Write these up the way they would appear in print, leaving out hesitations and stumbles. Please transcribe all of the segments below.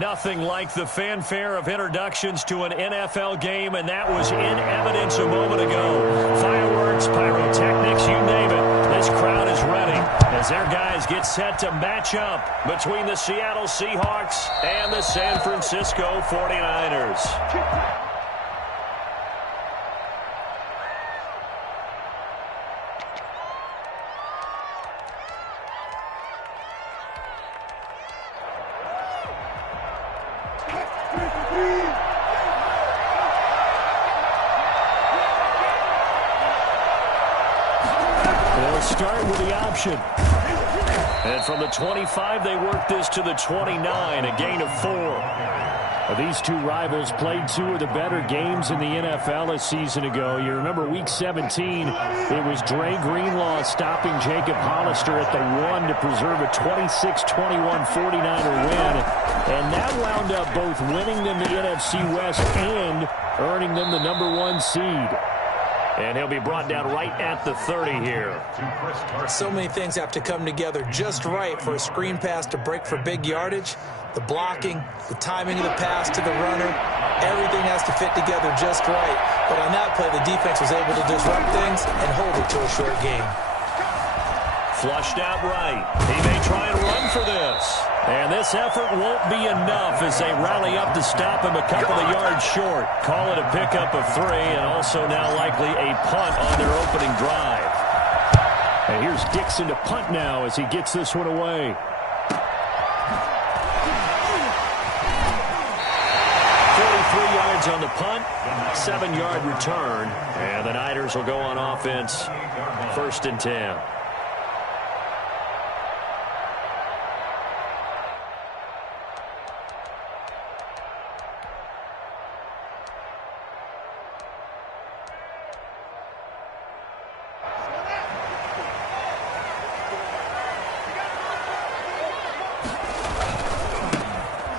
Nothing like the fanfare of introductions to an NFL game, and that was in evidence a moment ago. Fireworks, pyrotechnics, you name it. This crowd is ready as their guys get set to match up between the Seattle Seahawks and the San Francisco 49ers. Start with the option. And from the 25, they work this to the 29, a gain of 4. These two rivals played two of the better games in the NFL a season ago. You remember Week 17, it was Dre Greenlaw stopping Jacob Hollister at the 1 to preserve a 26-21 49er win. And that wound up both winning them the NFC West and earning them the #1 seed. And he'll be brought down right at the 30 here. So many things have to come together just right for a screen pass to break for big yardage. The blocking, the timing of the pass to the runner, everything has to fit together just right. But on that play, the defense was able to disrupt things and hold it to a short game. Flushed out right. He may try and run for this. And this effort won't be enough as they rally up to stop him a couple of yards short. Call it a pickup of 3 and also now likely a punt on their opening drive. And here's Dixon to punt now as he gets this one away. 43 yards on the punt, 7-yard return. And the Niners will go on offense, 1st and 10.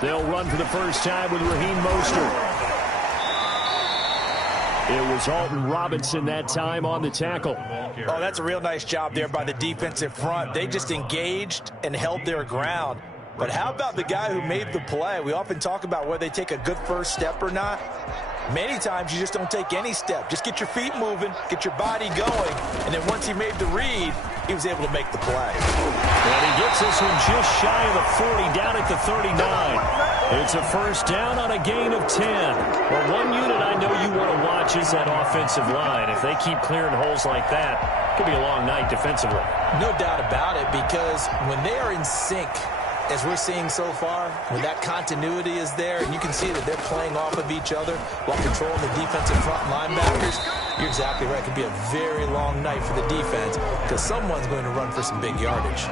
They'll run for the first time with Raheem Mostert. It was Alton Robinson that time on the tackle. Oh, that's a real nice job there by the defensive front. They just engaged and held their ground. But how about the guy who made the play? We often talk about whether they take a good first step or not. Many times you just don't take any step. Just get your feet moving, get your body going, and then once he made the read, he was able to make the play. And he gets this one just shy of the 40, down at the 39. It's a first down on a gain of 10. Well, one unit I know you want to watch is that offensive line. If they keep clearing holes like that, it could be a long night defensively. No doubt about it, because when they are in sync, as we're seeing so far, when that continuity is there, and you can see that they're playing off of each other while controlling the defensive front linebackers, you're exactly right. It could be a very long night for the defense because someone's going to run for some big yardage.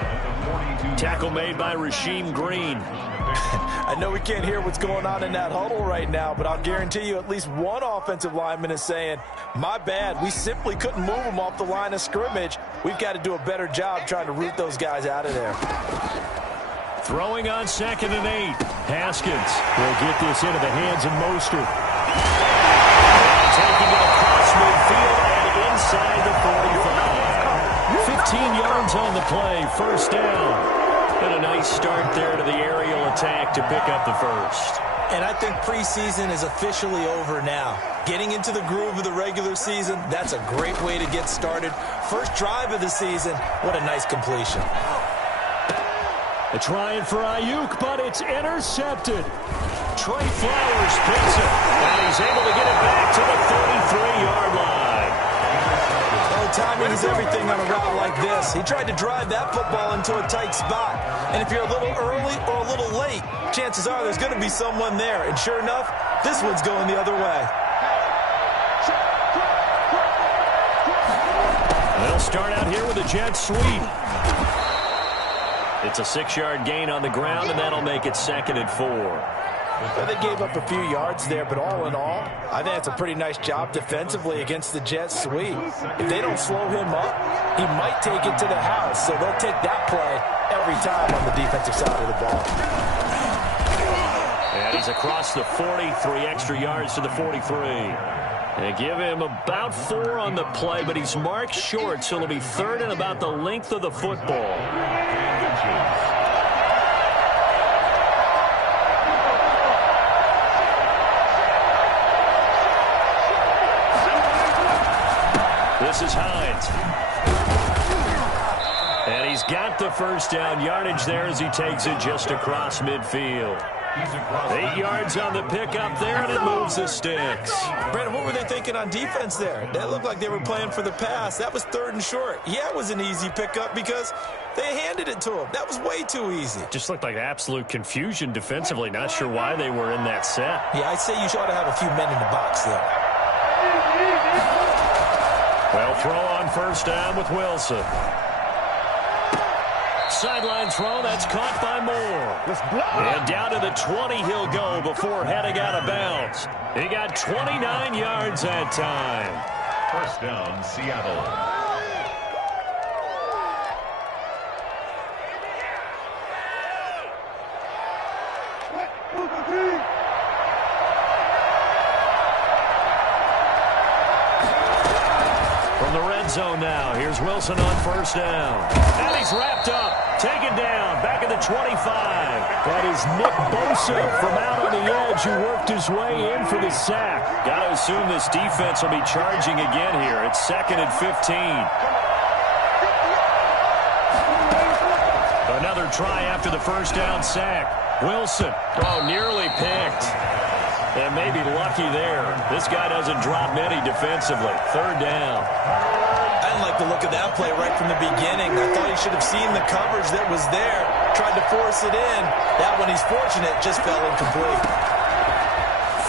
Tackle made by Rasheem Green. I know we can't hear what's going on in that huddle right now, but I'll guarantee you at least one offensive lineman is saying, my bad, we simply couldn't move them off the line of scrimmage. We've got to do a better job trying to root those guys out of there. Throwing on 2nd and 8. Haskins will get this into the hands of Mostert. Taking it across midfield and inside the 45. 15 yards on the play, first down. And a nice start there to the aerial attack to pick up the first. And I think preseason is officially over now. Getting into the groove of the regular season, that's a great way to get started. First drive of the season, what a nice completion. A trying for Ayuk, but it's intercepted. Trey Flowers picks it, and he's able to get it back to the 33-yard line. Oh, timing is everything on a route like this. He tried to drive that football into a tight spot. And if you're a little early or a little late, chances are there's going to be someone there. And sure enough, this one's going the other way. They'll start out here with a jet sweep. It's a 6-yard gain on the ground, and that'll make it 2nd and 4. Well, they gave up a few yards there, but all in all, I think it's a pretty nice job defensively against the jet sweep. If they don't slow him up, he might take it to the house, so they'll take that play every time on the defensive side of the ball. And he's across the 40, 3 extra yards to the 43. They give him about 4 on the play, but he's marked short, so it'll be 3rd and about the length of the football. This is Hines. And he's got the first down yardage there as he takes it just across midfield. 8 yards on the pickup there, and it moves the sticks. Brandon, what were they thinking on defense there? That looked like they were playing for the pass. That was 3rd and short. Yeah, it was an easy pickup because they handed it to him. That was way too easy. Just looked like absolute confusion defensively. Not sure why they were in that set. Yeah, I'd say you ought to have a few men in the box there. Well, throw on first down with Wilson. Sideline throw, that's caught by Moore. And down to the 20 he'll go before heading out of bounds. He got 29 yards that time. First down, Seattle. From the red zone now, here's Wilson on first down. And he's wrapped up, taken down, back at the 25. That is Nick Bosa from out on the edge who worked his way in for the sack. Got to assume this defense will be charging again here. It's 2nd and 15. Another try after the first down sack. Wilson, nearly picked. And maybe lucky there. This guy doesn't drop many defensively. 3rd down. I didn't like the look of that play right from the beginning. I thought he should have seen the coverage that was there. Tried to force it in. That one, he's fortunate, just fell incomplete.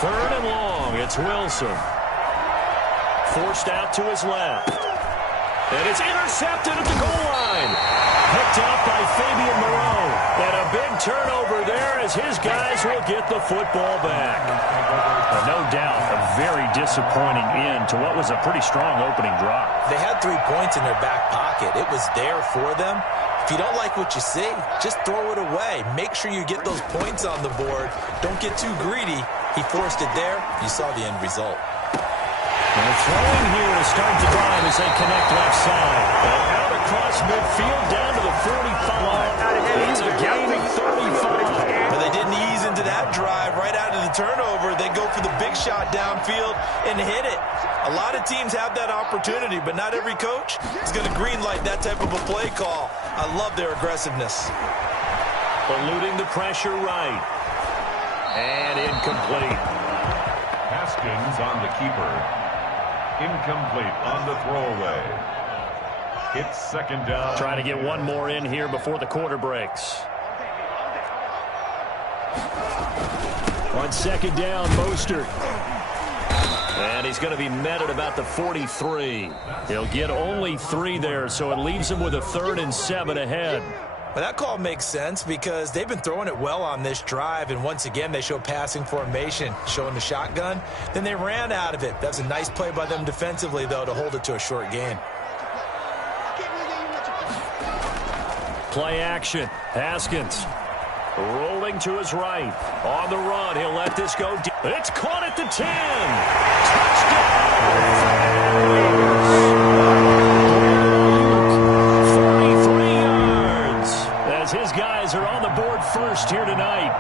3rd and long. It's Wilson. Forced out to his left. And it's intercepted at the goal line. Picked out by Fabian Moreau. And a big turnover there as his guys will get the football back. No doubt a very disappointing end to what was a pretty strong opening drive. They had 3 points in their back pocket. It was there for them. If you don't like what you see, just throw it away. Make sure you get those points on the board. Don't get too greedy. He forced it there. You saw the end result. And throwing here to start the drive as they connect left side. And out across midfield down to the 45. It's a gain of 35. But they didn't ease into that drive right out of the turnover. They go for the big shot downfield and hit it. A lot of teams have that opportunity, but not every coach is going to greenlight that type of a play call. I love their aggressiveness. Eluding the pressure right. And incomplete. Haskins on the keeper. Incomplete on the throwaway. It's 2nd down. Trying to get one more in here before the quarter breaks. On 2nd down, Mostert. And he's going to be met at about the 43. He'll get only 3 there, so it leaves him with a 3rd and 7 ahead. Well, that call makes sense because they've been throwing it well on this drive, and once again they show passing formation, showing the shotgun. Then they ran out of it. That was a nice play by them defensively, though, to hold it to a short gain. Play action. Haskins rolling to his right. On the run, he'll let this go deep. It's caught at the 10. His guys are on the board first here tonight.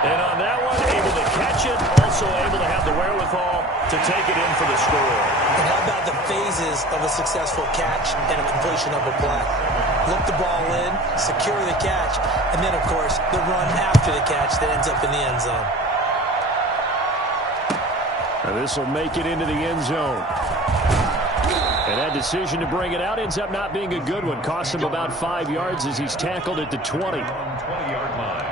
And on that one, able to catch it, also able to have the wherewithal to take it in for the score. And how about the phases of a successful catch and a completion of a play? Look the ball in, secure the catch, and then, of course, the run after the catch that ends up in the end zone. Now this will make it into the end zone. And that decision to bring it out ends up not being a good one. Costs him about 5 yards as he's tackled at the 20. 20-yard line.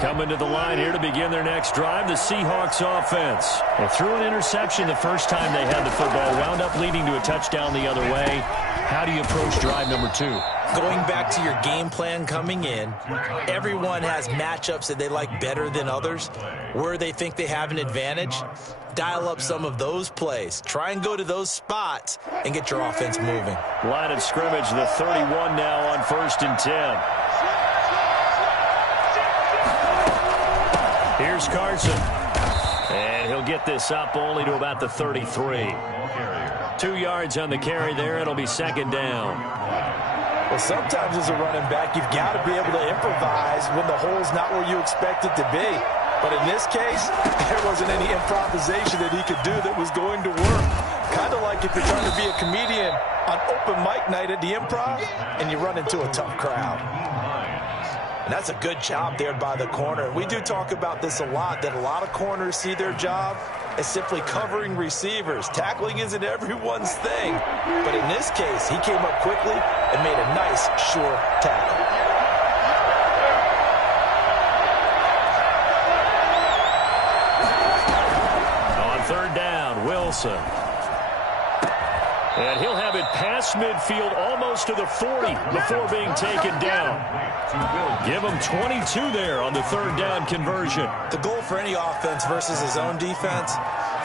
Coming to the line here to begin their next drive, the Seahawks offense. They threw an interception the first time they had the football, wound up leading to a touchdown the other way. How do you approach drive number 2? Going back to your game plan coming in, everyone has matchups that they like better than others. Where they think they have an advantage, dial up some of those plays. Try and go to those spots and get your offense moving. Line of scrimmage, the 31 now on 1st and 10. Here's Carson. And he'll get this up only to about the 33. 2 yards on the carry there. It'll be 2nd down. Well, sometimes as a running back, you've got to be able to improvise when the hole's not where you expect it to be. But in this case, there wasn't any improvisation that he could do that was going to work. Kind of like if you're trying to be a comedian on open mic night at the Improv and you run into a tough crowd. And that's a good job there by the corner. And we do talk about this a lot, that a lot of corners see their job as simply covering receivers. Tackling isn't everyone's thing. But in this case, he came up quickly and made a nice, sure tackle. Third down, Wilson. And he'll have it past midfield almost to the 40 before being taken down. Give him 22 there on the third down conversion. The goal for any offense versus his own defense,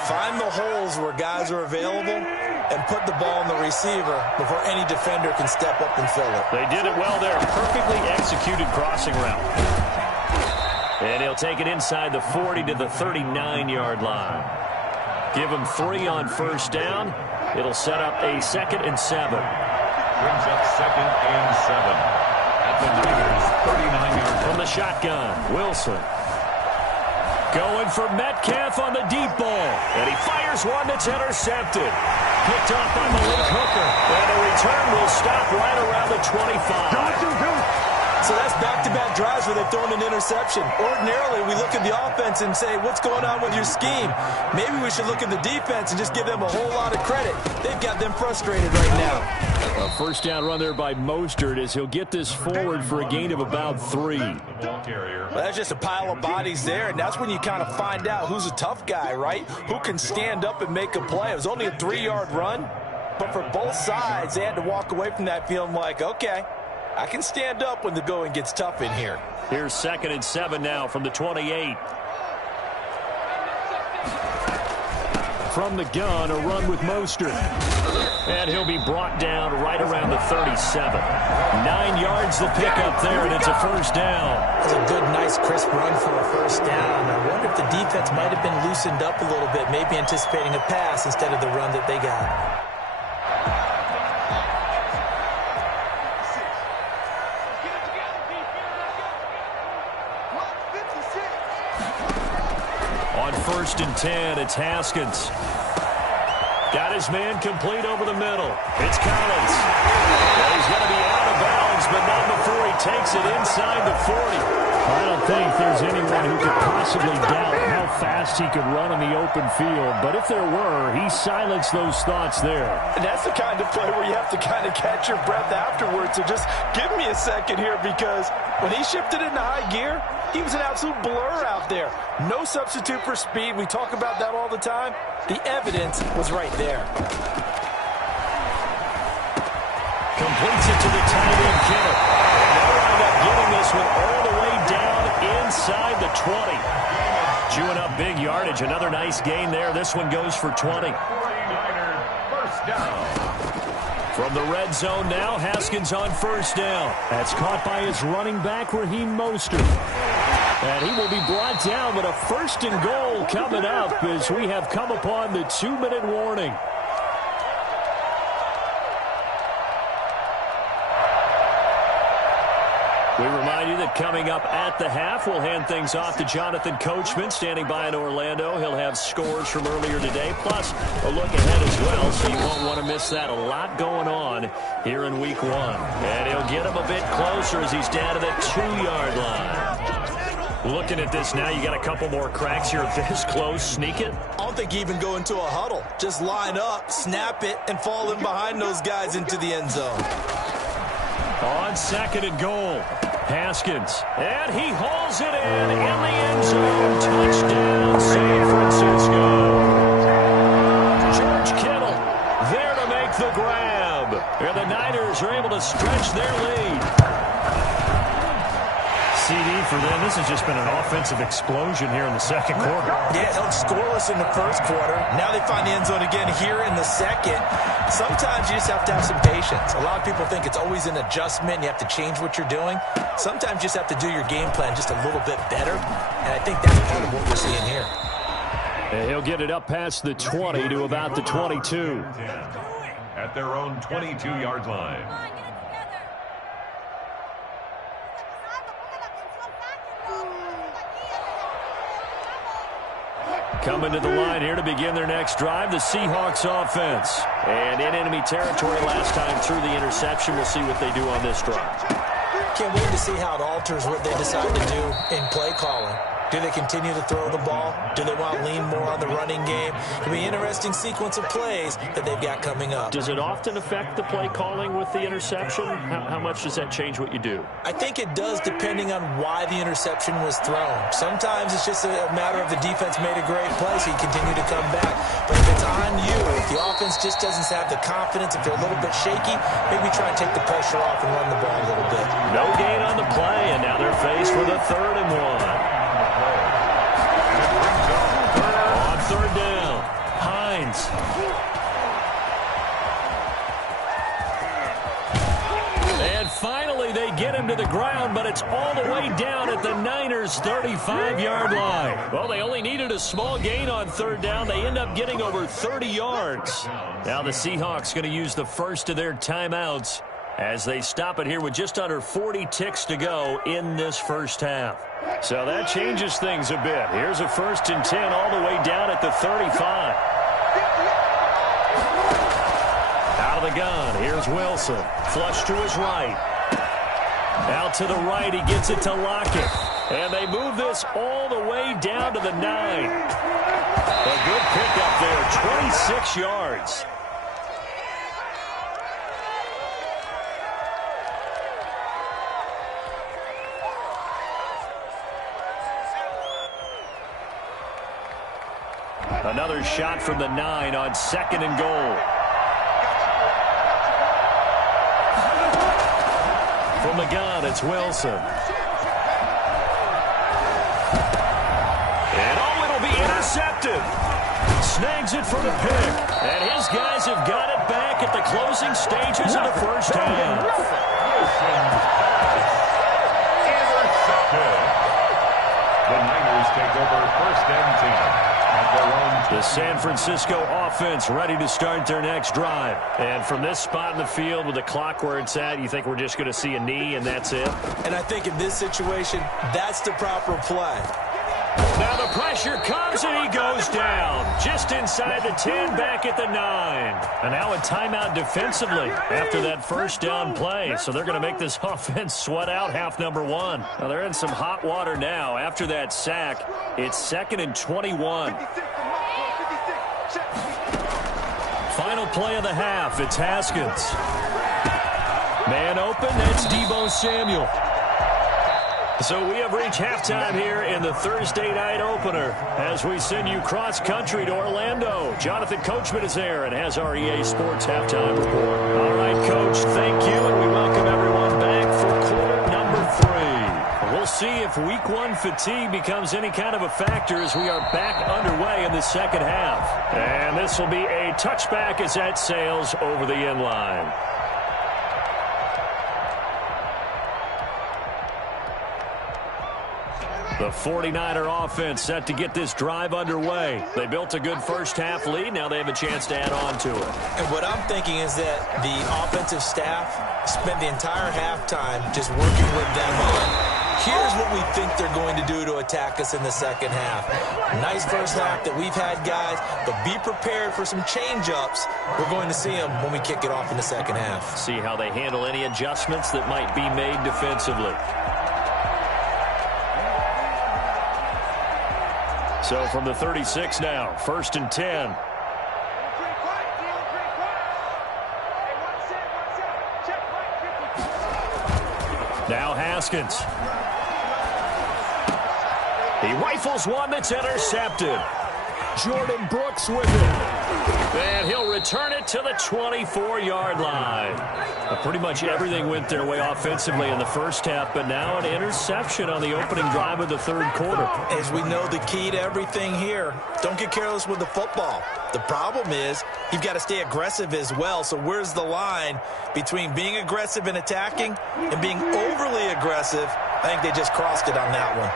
find the holes where guys are available and put the ball in the receiver before any defender can step up and fill it. They did it well there. Perfectly executed crossing route. And he'll take it inside the 40 to the 39-yard line. Give him 3 on first down. It'll set up a 2nd and 7. Brings up 2nd and 7 at the Niners' 39-yard line. From the shotgun, Wilson. Going for Metcalf on the deep ball. And he fires one that's intercepted. Picked off by Malik Hooker. And a return will stop right around the 25. So that's back-to-back drives where they've thrown an interception. Ordinarily, we look at the offense and say, what's going on with your scheme? Maybe we should look at the defense and just give them a whole lot of credit. They've got them frustrated right now. A first down run there by Mostert as he'll get this forward for a gain of about 3. Well, that's just a pile of bodies there, and that's when you kind of find out who's a tough guy, right? Who can stand up and make a play. It was only a 3-yard run, but for both sides, they had to walk away from that feeling like, okay, I can stand up when the going gets tough in here. Here's 2nd and 7 now from the 28. From the gun, a run with Mostert. And he'll be brought down right around the 37. 9 yards the pickup there, and it's a first down. That's a good, nice, crisp run for a first down. I wonder if the defense might have been loosened up a little bit, maybe anticipating a pass instead of the run that they got. First and 10, it's Haskins. Got his man complete over the middle. It's Collins. Well, he's going to be out of bounds, but not before he takes it inside the 40. I don't think there's anyone who could possibly doubt how fast he could run in the open field. But if there were, he silenced those thoughts there. And that's the kind of play where you have to kind of catch your breath afterwards. So just give me a second here, because when he shifted into high gear, he was an absolute blur out there. No substitute for speed. We talk about that all the time. The evidence was right there. Completes it to the tight end, Kittle. And they'll wind up getting this one all the way down inside the 20. Chewing up big yardage. Another nice gain there. This one goes for 20. 49ers first down. From the red zone now, Haskins on first down. That's caught by his running back, Raheem Mostert. And he will be brought down with a 1st and goal coming up as we have come upon the 2-minute warning. We remind you that coming up at the half, we'll hand things off to Jonathan Coachman, standing by in Orlando. He'll have scores from earlier today, plus a look ahead as well, so you won't want to miss that. A lot going on here in Week 1. And he'll get him a bit closer as he's down to the 2-yard line. Looking at this now, you got a couple more cracks here this close. Sneak it. I don't think you even go into a huddle. Just line up, snap it, and fall in behind those guys into the end zone. On 2nd and goal, Haskins. And he hauls it in the end zone. Touchdown, San Francisco. George Kittle there to make the grab. And the Niners are able to stretch their lead. CD for them. This has just been an offensive explosion here in the second quarter. Yeah, held scoreless in the first quarter. Now they find the end zone again here in the second. Sometimes you just have to have some patience. A lot of people think it's always an adjustment. You have to change what you're doing. Sometimes you just have to do your game plan just a little bit better. And I think that's part of what we're seeing here. And he'll get it up past the 20 to about the 22. At their own 22-yard line. Coming to the line here to begin their next drive, the Seahawks offense. And in enemy territory last time through the interception. We'll see what they do on this drive. Can't wait to see how it alters what they decide to do in play calling. Do they continue to throw the ball? Do they want to lean more on the running game? It'll be an interesting sequence of plays that they've got coming up. Does it often affect the play calling with the interception? How much does that change what you do? I think it does, depending on why the interception was thrown. Sometimes it's just a matter of the defense made a great play, so you continue to come back. But if it's on you, if the offense just doesn't have the confidence, if they're a little bit shaky, maybe try and take the pressure off and run the ball a little bit. No gain on the play, and now they're faced with a 3rd and 1. On 3rd down, Hines. And finally they get him to the ground, but it's all the way down at the Niners' 35-yard line. Well, they only needed a small gain on 3rd down. They end up getting over 30 yards. Now the Seahawks going to use the first of their timeouts as they stop it here with just under 40 ticks to go in this first half. So that changes things a bit. Here's a 1st and 10 all the way down at the 35. Out of the gun, here's Wilson. Flush to his right. Out to the right, he gets it to Lockett. And they move this all the way down to the 9. A good pickup there, 26 yards. Another shot from the 9 on 2nd and goal. From the gun, it's Wilson. And it'll be intercepted. Snags it for the pick. And his guys have got it back at the closing stages of the first half. Intercepted. The Niners take over 1st and 10. The San Francisco offense ready to start their next drive. And from this spot in the field with the clock where it's at, you think we're just going to see a knee and that's it? And I think in this situation, that's the proper play. Now the pressure comes and he goes down. Just inside the 10, back at the 9. And now a timeout defensively after that 1st down play. So they're going to make this offense sweat out half number 1. Now they're in some hot water now. After that sack, it's 2nd and 21. Final play of the half, it's Haskins. Man open, that's Deebo Samuel. So we have reached halftime here in the Thursday night opener as we send you cross-country to Orlando. Jonathan Coachman is there and has our EA Sports halftime report. All right, Coach, thank you, and we welcome everyone back for quarter number 3. We'll see if Week 1 fatigue becomes any kind of a factor as we are back underway in the second half. And this will be a touchback as that sails over the end line. The 49er offense set to get this drive underway. They built a good first half lead. Now they have a chance to add on to it. And what I'm thinking is that the offensive staff spent the entire halftime just working with them on, here's what we think they're going to do to attack us in the second half. Nice first half that we've had, guys, but be prepared for some change-ups. We're going to see them when we kick it off in the second half. See how they handle any adjustments that might be made defensively. So from the 36 now, 1st and 10. Now Haskins. He rifles one that's intercepted. Jordan Brooks with it. And he'll return it to the 24-yard line. Pretty much everything went their way offensively in the first half, but now an interception on the opening drive of the third quarter. As we know, the key to everything here, don't get careless with the football. The problem is you've got to stay aggressive as well. So where's the line between being aggressive and attacking and being overly aggressive? I think they just crossed it on that one.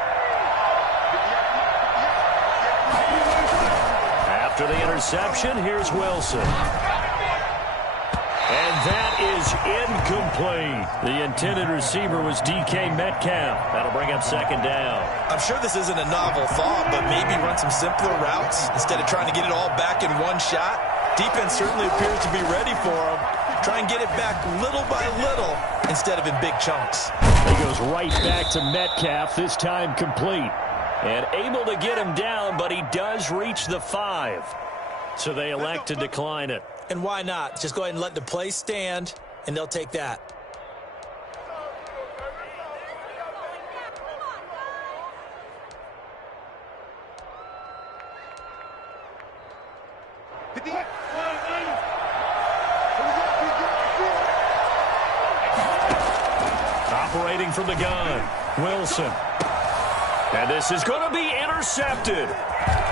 After the interception, here's Wilson. And that is incomplete. The intended receiver was DK Metcalf. That'll bring up second down. I'm sure this isn't a novel thought, but maybe run some simpler routes instead of trying to get it all back in one shot. Defense certainly appears to be ready for him. Try and get it back little by little instead of in big chunks. He goes right back to Metcalf, this time complete. And able to get him down, but he does reach the 5. So they elect to decline it. And why not? Just go ahead and let the play stand, and they'll take that. Operating from the gun, Wilson. And this is going to be intercepted.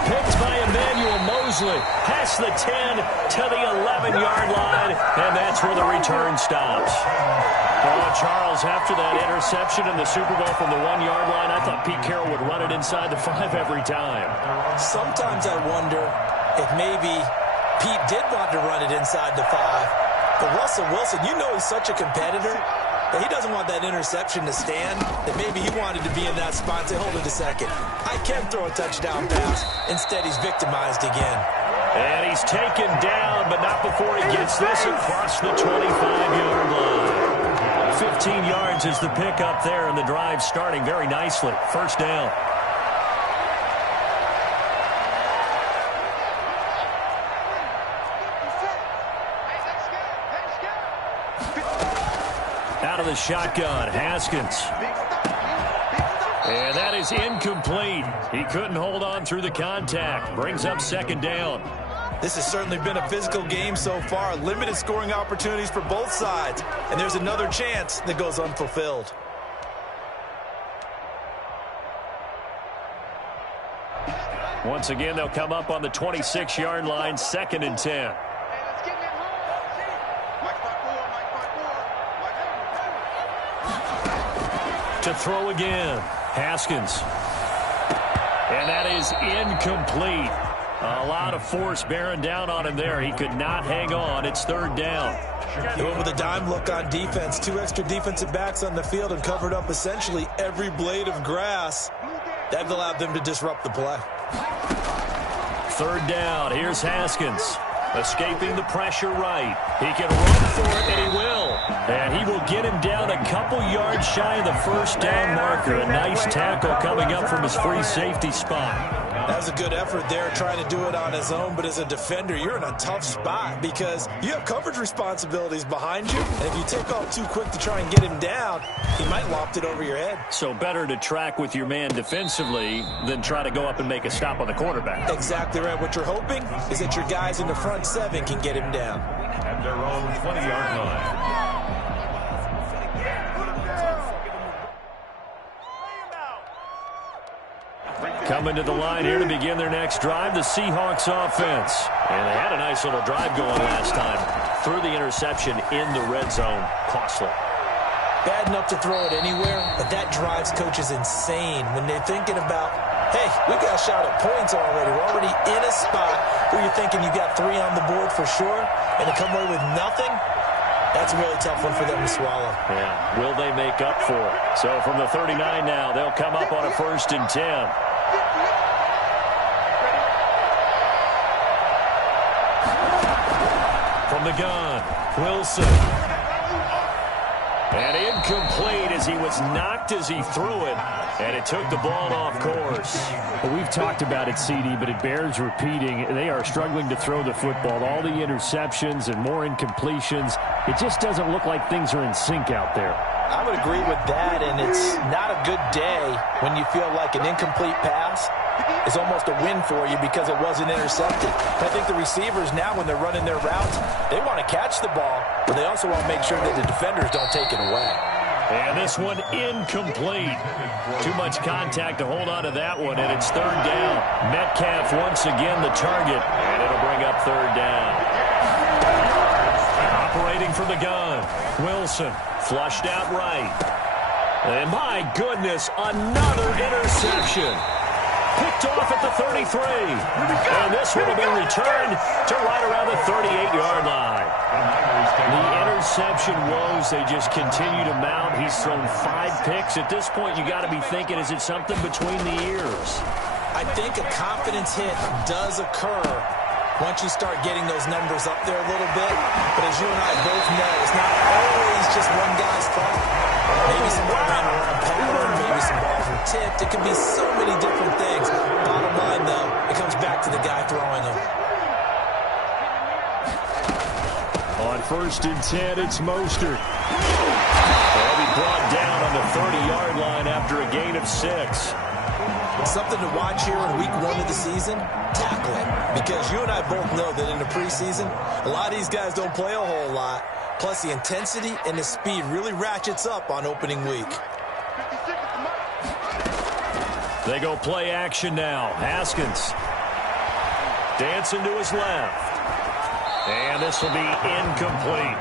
Picked by Emmanuel Mosley. Past the 10 to the 11-yard line. And that's where the return stops. Oh, Charles, after that interception in the Super Bowl from the 1-yard line, I thought Pete Carroll would run it inside the 5 every time. Sometimes I wonder if maybe Pete did want to run it inside the 5. But Russell Wilson, you know he's such a competitor that he doesn't want that interception to stand, that maybe he wanted to be in that spot and say, hold it a second, I can throw a touchdown pass. Instead, he's victimized again. And he's taken down, but not before he gets this across the 25-yard line. 15 yards is the pickup there, and the drive starting very nicely. First down. Out of the shotgun, Haskins. And that is incomplete. He couldn't hold on through the contact. Brings up second down. This has certainly been a physical game so far. Limited scoring opportunities for both sides. And there's another chance that goes unfulfilled. Once again, they'll come up on the 26-yard line, 2nd and 10. To throw again, Haskins. And that is incomplete. A lot of force bearing down on him there. He could not hang on. It's 3rd down. They went with a dime look on defense. 2 extra defensive backs on the field and covered up essentially every blade of grass. That allowed them to disrupt the play. 3rd down. Here's Haskins. Escaping the pressure right. He can run for it, and he will. And he will get him down a couple yards shy of the first down marker. A nice tackle coming up from his free safety spot. That was a good effort there, trying to do it on his own. But as a defender, you're in a tough spot because you have coverage responsibilities behind you. And if you take off too quick to try and get him down, he might loft it over your head. So better to track with your man defensively than try to go up and make a stop on the quarterback. Exactly right. What you're hoping is that your guys in the front 7 can get him down. At their own 20-yard line. Coming to the line here to begin their next drive, the Seahawks offense. And they had a nice little drive going last time. Threw the interception in the red zone. Costly. Bad enough to throw it anywhere, but that drives coaches insane when they're thinking about, hey, we got a shot at points already. We're already in a spot where you're thinking you got 3 on the board for sure, and to come away with nothing, that's a really tough one for them to swallow. Yeah, will they make up for it? So from the 39 now, they'll come up on a 1st and 10. From the gun, Wilson. And incomplete as he was knocked as he threw it. And it took the ball off course. Well, we've talked about it, CD, but it bears repeating. They are struggling to throw the football. All the interceptions and more incompletions. It just doesn't look like things are in sync out there. I would agree with that, and it's not a good day when you feel like an incomplete pass is almost a win for you because it wasn't intercepted. I think the receivers now, when they're running their routes, they want to catch the ball, but they also want to make sure that the defenders don't take it away. And this one incomplete. Too much contact to hold on to that one, and it's 3rd down. Metcalf once again the target, and it'll bring up 3rd down. Operating from the gun, Wilson flushed out right. And my goodness, another interception. Picked off at the 33. And this one will be returned to right around the 38-yard line. The interception woes, they just continue to mount. He's thrown 5 picks. At this point, you got to be thinking, is it something between the ears? I think a confidence hit does occur once you start getting those numbers up there a little bit. But as you and I both know, it's not always just one guy's fault. Maybe somebody ran a wrong pattern, maybe some balls were tipped. It could be so many different things. Bottom line, though, it comes back to the guy throwing them. On 1st and 10, it's Mostert. They'll be brought down on the 30-yard line after a gain of 6. Something to watch here in week 1 of the season, tackling. Because you and I both know that in the preseason, a lot of these guys don't play a whole lot. Plus, the intensity and the speed really ratchets up on opening week. They go play action now. Haskins dancing to his left. And this will be incomplete.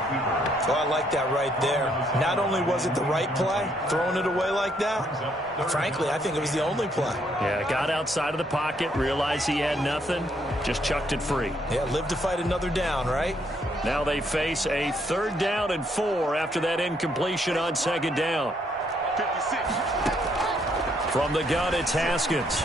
Oh, I like that right there. Not only was it the right play, throwing it away like that, frankly, I think it was the only play. Yeah, got outside of the pocket, realized he had nothing, just chucked it free. Yeah, live to fight another down, right? Now they face a 3rd down and 4 after that incompletion on 2nd down. 56. From the gun, it's Haskins.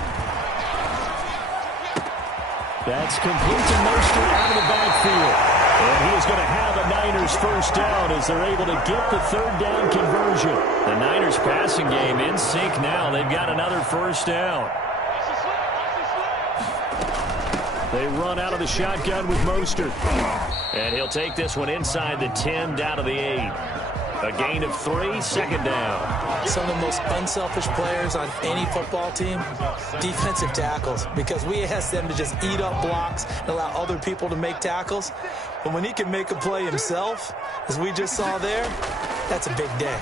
That's complete to Mostert out of the backfield. And he is going to have a Niners 1st down as they're able to get the 3rd down conversion. The Niners passing game in sync now. They've got another 1st down. They run out of the shotgun with Mostert. And he'll take this one inside the 10 down to the 8. A gain of 3, 2nd down. Some of the most unselfish players on any football team, defensive tackles, because we ask them to just eat up blocks and allow other people to make tackles. But when he can make a play himself, as we just saw there, that's a big day.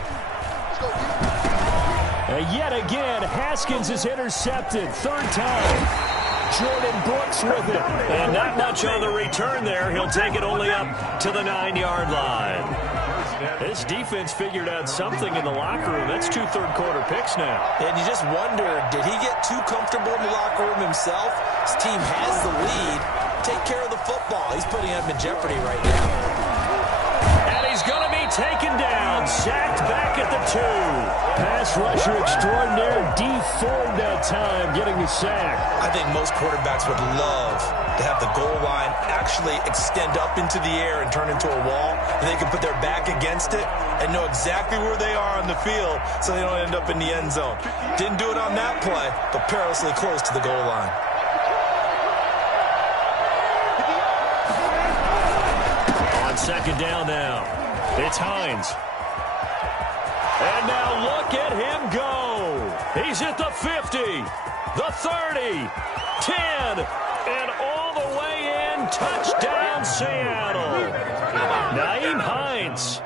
Yet again, Haskins is intercepted. 3rd time. Jordan Brooks with it. And not much on the return there. He'll take it only up to the 9-yard line. This defense figured out something in the locker room. That's 2 third-quarter picks now. And you just wonder, did he get too comfortable in the locker room himself? His team has the lead. Take care of the football. He's putting him in jeopardy right now. And he's going to be taken down. Sacked back at the 2. Pass rusher extraordinaire. D Ford that time getting the sack. I think most quarterbacks would love to have the goal line actually extend up into the air and turn into a wall. And they can put their back against it and know exactly where they are on the field so they don't end up in the end zone. Didn't do it on that play, but perilously close to the goal line. On 2nd down now, it's Hines. And now look at him go. He's at the 50, the 30, 10, and all the way in. Touchdown, Seattle. Nyheim Hines,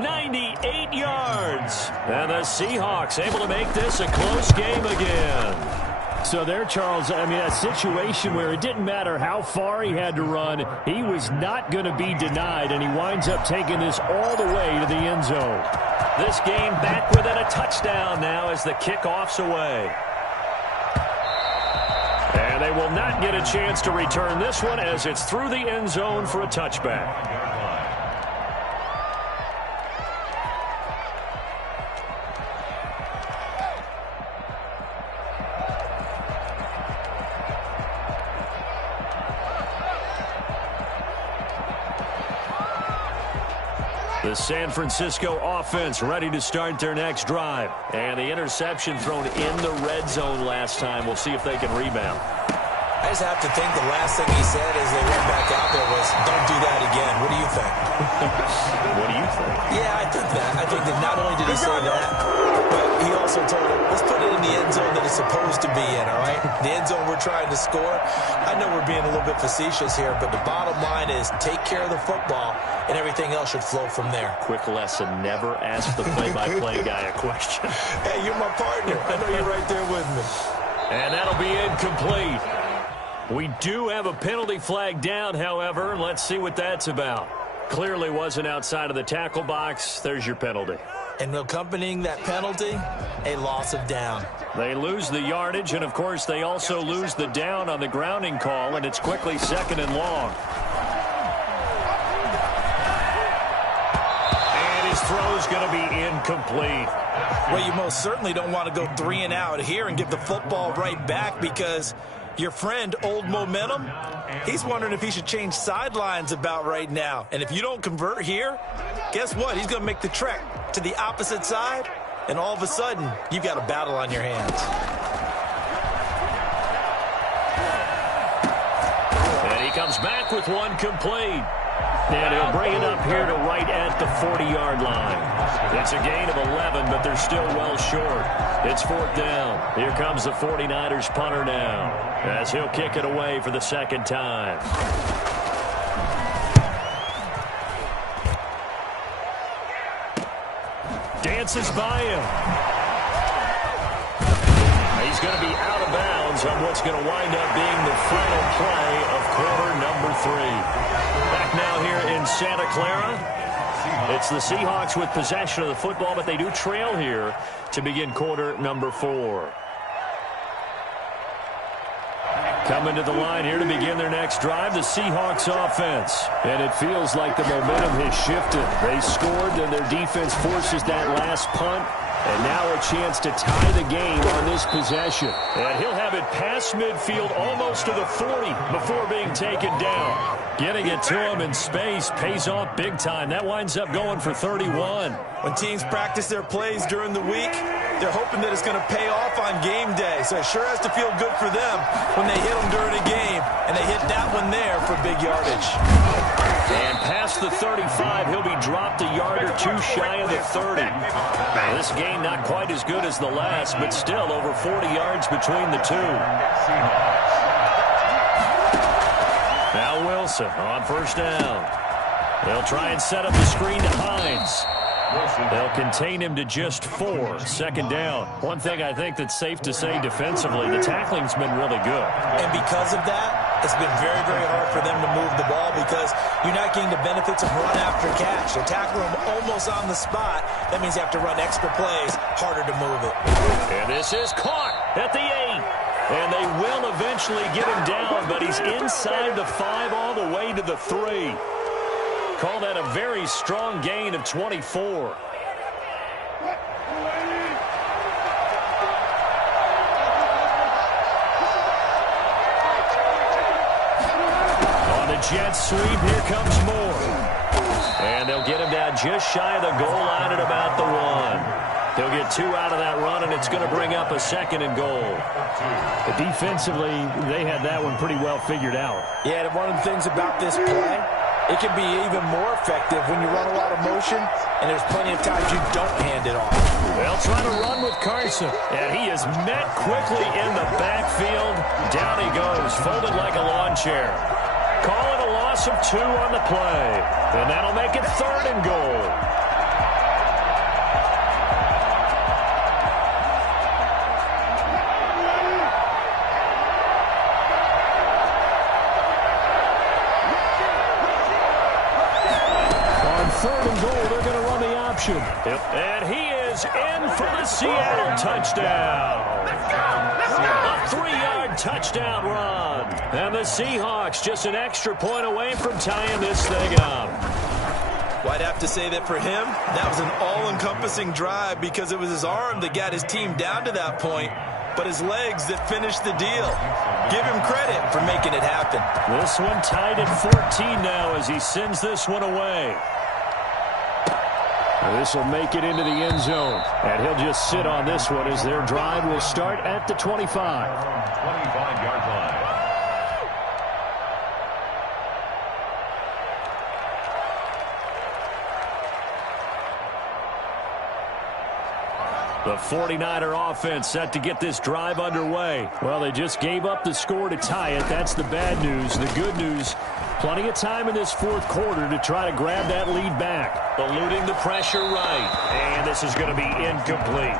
98 yards. And the Seahawks able to make this a close game again. So there, Charles, I mean, a situation where it didn't matter how far he had to run, he was not going to be denied, and he winds up taking this all the way to the end zone. This game back within a touchdown now as the kickoff's away. And they will not get a chance to return this one as it's through the end zone for a touchback. The San Francisco offense ready to start their next drive. And the interception thrown in the red zone last time. We'll see if they can rebound. I just have to think the last thing he said as they went back out there was, don't do that again. What do you think? What do you think? Yeah, I think that. I think that not only did he say that, but he also told him, let's put it in the end zone that it's supposed to be in, all right? The end zone we're trying to score. I know we're being a little bit facetious here, but the bottom line is take care of the football, and everything else should flow from there. Quick lesson, never ask the play-by-play guy a question. Hey, you're my partner. I know you're right there with me. And that'll be incomplete. We do have a penalty flag down, however. Let's see what that's about. Clearly wasn't outside of the tackle box. There's your penalty. And accompanying that penalty, a loss of down. They lose the yardage, and, of course, they also lose the down on the grounding call, and it's quickly 2nd and long. throw's going to be incomplete. Well, you most certainly don't want to go 3 and out here and give the football right back, because your friend, Old Momentum, he's wondering if he should change sidelines about right now. And if you don't convert here, guess what? He's going to make the trek to the opposite side, and all of a sudden, you've got a battle on your hands. And he comes back with one complete. And he'll bring it up here to right at the 40-yard line. It's a gain of 11, but they're still well short. It's 4th down. Here comes the 49ers punter now, as he'll kick it away for the second time. Dances by him. He's going to be out of bounds on what's going to wind up being the final play of quarter number 3. Back now here in Santa Clara. It's the Seahawks with possession of the football, but they do trail here to begin quarter number 4. Coming to the line here to begin their next drive, the Seahawks offense. And it feels like the momentum has shifted. They scored, then their defense forces that last punt. And now a chance to tie the game on this possession. And he'll have it past midfield almost to the 40 before being taken down. Getting it to him in space pays off big time. That winds up going for 31. When teams practice their plays during the week, they're hoping that it's going to pay off on game day. So it sure has to feel good for them when they hit them during a game. And they hit that one there for big yardage. And past the 35, he'll be dropped a yard or two shy of the 30. Now, this game not quite as good as the last, but still over 40 yards between the two. Now Wilson on first down. They'll try and set up the screen to Hines. They'll contain him to just 4. Second down. One thing I think that's safe to say defensively, the tackling's been really good. And because of that, it's been very, very hard for them to move the ball, because you're not getting the benefits of run after catch. They're tackling them almost on the spot. That means you have to run extra plays, harder to move it. And this is caught at the 8. And they will eventually get him down, but he's inside the 5 all the way to the 3. Call that a very strong gain of 24. Jet sweep, here comes more. And they'll get him down just shy of the goal line at about the 1. They'll get 2 out of that run, and it's going to bring up a 2nd and goal. But defensively, they had that one pretty well figured out. Yeah, and one of the things about this play, it can be even more effective when you run a lot of motion, and there's plenty of times you don't hand it off. They'll try to run with Carson, and he is met quickly in the backfield. Down he goes, folded like a lawn chair. Call it a loss of 2 on the play. And that'll make it 3rd and goal. On 3rd and goal, they're going to run the option. And he is in for the Seattle touchdown. A 3-yard touchdown run. And the Seahawks just an extra point away from tying this thing up. Well, I'd have to say that for him, that was an all-encompassing drive, because it was his arm that got his team down to that point, but his legs that finished the deal. Give him credit for making it happen. This one tied at 14 now as he sends this one away. This will make it into the end zone. And he'll just sit on this one as their drive will start at the 25. 25-yard line. The 49er offense set to get this drive underway. Well, they just gave up the score to tie it. That's the bad news. The good news, plenty of time in this 4th quarter to try to grab that lead back. Eluding the pressure right. And this is going to be incomplete.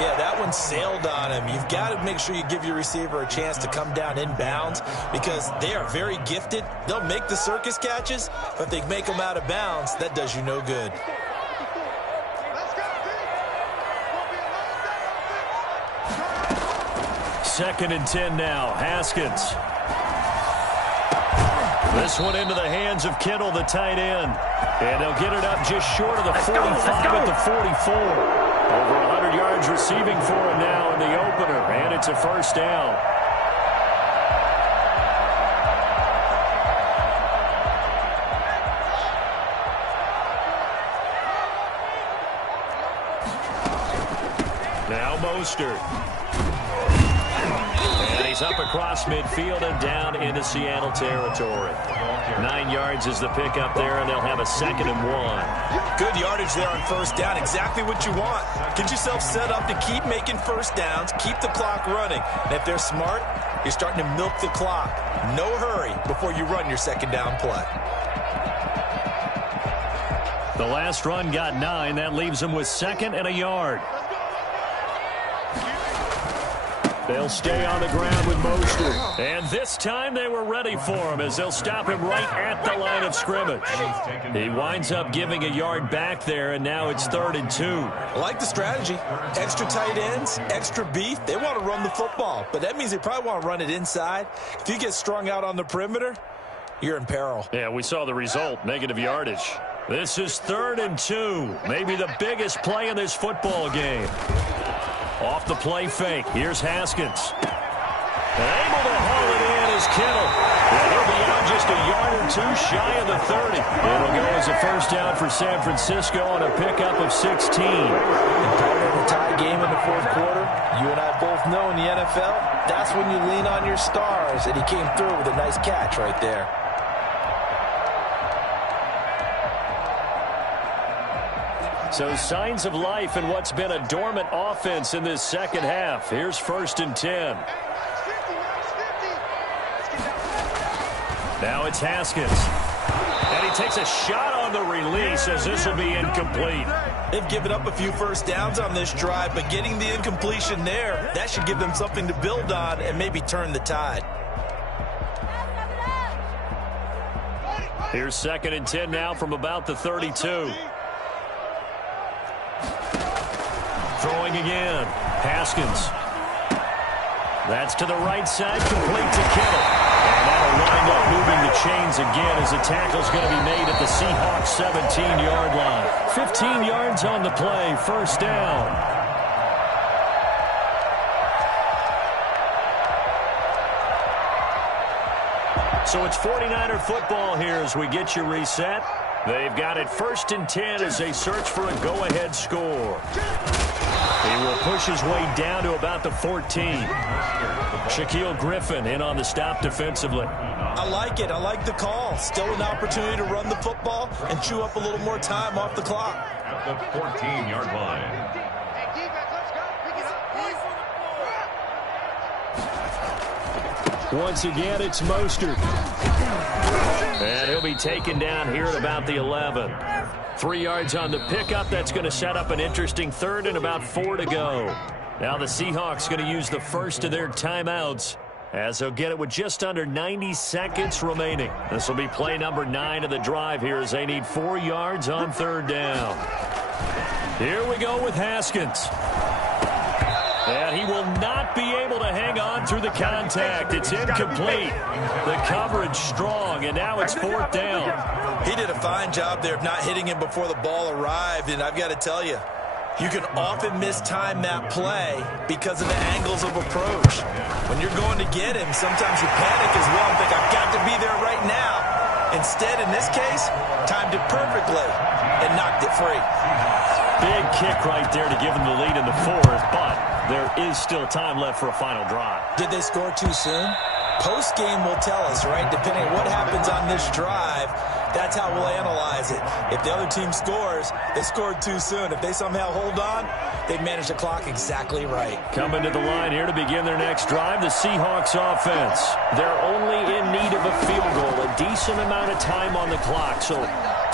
Yeah, that one sailed on him. You've got to make sure you give your receiver a chance to come down inbounds, because they are very gifted. They'll make the circus catches, but if they make them out of bounds, that does you no good. Second and 10 now. Haskins. This one into the hands of Kittle, the tight end. And they'll get it up just short of the 45 at the 44. Over 100 yards receiving for him now in the opener. And it's a first down. Now Mostert. And he's up across midfield and down into Seattle territory. 9 yards is the pickup there, and they'll have a 2nd and 1. Good yardage there on first down. Exactly what you want. Get yourself set up to keep making first downs, keep the clock running. And if they're smart, you're starting to milk the clock. No hurry before you run your 2nd down play. The last run got 9. That leaves them with 2nd and a yard. They'll stay on the ground with Mostert. And this time they were ready for him as they'll stop him right at the line of scrimmage. He winds up giving a yard back there, and now it's 3rd and 2. I like the strategy. Extra tight ends, extra beef. They want to run the football, but that means they probably want to run it inside. If you get strung out on the perimeter, you're in peril. Yeah, we saw the result, negative yardage. This is 3rd and 2, maybe the biggest play in this football game. Off the play fake. Here's Haskins. And able to haul it in is Kittle. And he'll be out just a yard or 2 shy of the 30. It'll go as a first down for San Francisco on a pickup of 16. Part of the tie game in the 4th quarter, you and I both know in the NFL, that's when you lean on your stars. And he came through with a nice catch right there. So signs of life in what's been a dormant offense in this second half. Here's 1st and 10. Now it's Haskins. And he takes a shot on the release as this will be incomplete. They've given up a few first downs on this drive, but getting the incompletion there, that should give them something to build on and maybe turn the tide. Here's 2nd and 10 now from about the 32. Throwing again. Haskins. That's to the right side, complete to Kittle. And that'll wind up moving the chains again as the tackle's going to be made at the Seahawks 17-yard line. 15 yards on the play, first down. So it's 49er football here as we get you reset. They've got it 1st and 10 as they search for a go-ahead score. He will push his way down to about the 14. Shaquille Griffin in on the stop defensively. I like it. I like the call. Still an opportunity to run the football and chew up a little more time off the clock. At the 14-yard line. Once again, it's Mostert. And he'll be taken down here at about the 11. 3 yards on the pickup. That's going to set up an interesting 3rd and about 4 to go. Now the Seahawks going to use the first of their timeouts as they'll get it with just under 90 seconds remaining. This will be play number 9 of the drive here as they need 4 yards on 3rd down. Here we go with Haskins. And he will not be able to hang on through the contact. It's incomplete. The coverage strong, and now it's 4th down. He did a fine job there of not hitting him before the ball arrived, and I've got to tell you, you can often mistime that play because of the angles of approach. When you're going to get him, sometimes you panic as well and think, I've got to be there right now. Instead, in this case, timed it perfectly and knocked it free. Big kick right there to give him the lead in the 4th, but there is still time left for a final drive. Did they score too soon? Post-game will tell us, right? Depending on what happens on this drive, that's how we'll analyze it. If the other team scores, they scored too soon. If they somehow hold on, they manage the clock exactly right. Coming to the line here to begin their next drive, the Seahawks offense. They're only in need of a field goal, a decent amount of time on the clock. So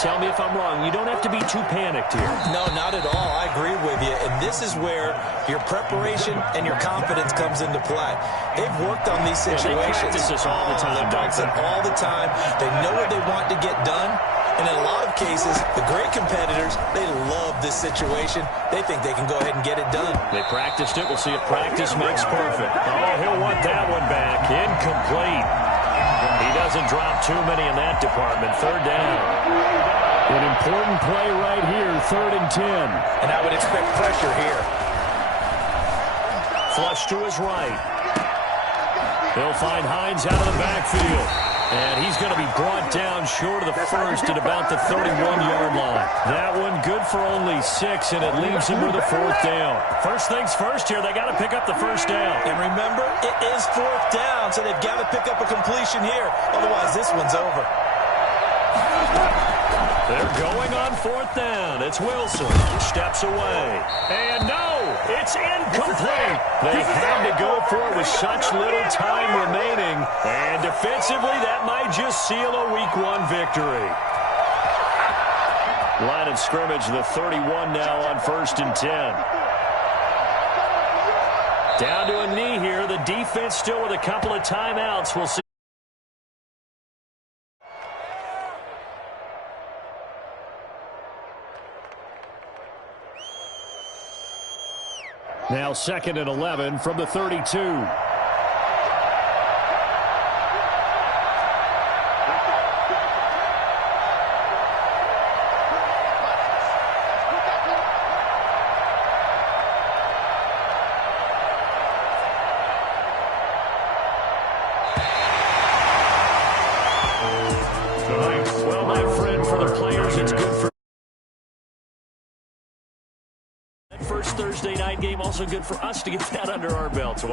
tell me if I'm wrong. You don't have to be too panicked here. No, not at all. I agree with you. And this is where your preparation and your confidence comes into play. They've worked on these situations. They practice this all the time. They practice it all the time. They know what they want to get done. And in a lot of cases, the great competitors, they love this situation. They think they can go ahead and get it done. They practiced it. We'll see if practice makes perfect. Oh, he'll want that one back. Incomplete. He he doesn't drop too many in that department. Third down. An important play right here, 3rd and 10. And I would expect pressure here. Flush to his right. He'll find Hines out of the backfield. And he's going to be brought down short of the first at about the 31-yard line. That one good for only 6, and it leaves him with a 4th down. First things first here, they got to pick up the first down. And remember, it is 4th down, so they've got to pick up a completion here. Otherwise, this one's over. They're going on 4th down. It's Wilson. Steps away. And no, it's incomplete. They had to go for it with such little time remaining. And defensively, that might just seal a Week 1 victory. Line of scrimmage, the 31 now on 1st and 10. Down to a knee here. The defense still with a couple of timeouts. We'll see. Now 2nd and 11 from the 32. Well, my friend, for the players, it's good for that first Thursday night game. Also good for us to get that under our belts.